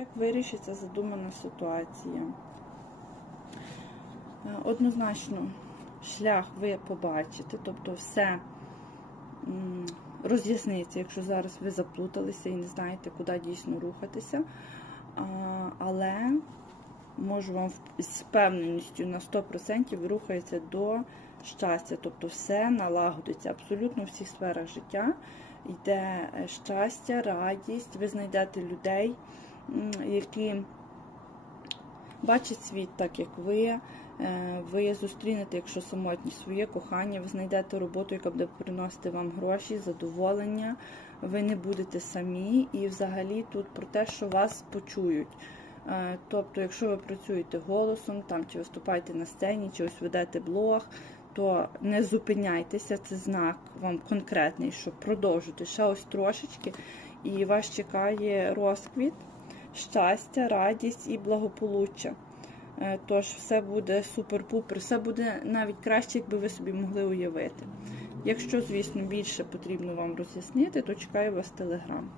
Як вирішиться задумана ситуація? Е, Однозначно, шлях ви побачите, тобто все роз'ясниться, якщо зараз ви заплуталися і не знаєте, куди дійсно рухатися. Але можу вам з впевненістю на 100% рухається до щастя. Тобто все налагодиться абсолютно у всіх сферах життя. Йде е, щастя, радість, ви знайдете людей, які бачать світ так, як ви. Е, Ви зустрінете, якщо самотні своє кохання, ви знайдете роботу, яка буде приносити вам гроші, задоволення. Ви не будете самі, і взагалі тут про те, що вас почують. Е, Тобто, якщо ви працюєте голосом, там чи виступаєте на сцені, чи ось ведете блог, то не зупиняйтеся, це знак вам конкретний, що продовжуйте ще ось трошечки, і вас чекає розквіт, щастя, радість і благополуччя. Е, Тож все буде супер-пупер, все буде навіть краще, якби ви собі могли уявити. Якщо, звісно, більше потрібно вам роз'яснити, то чекаю вас в телеграм.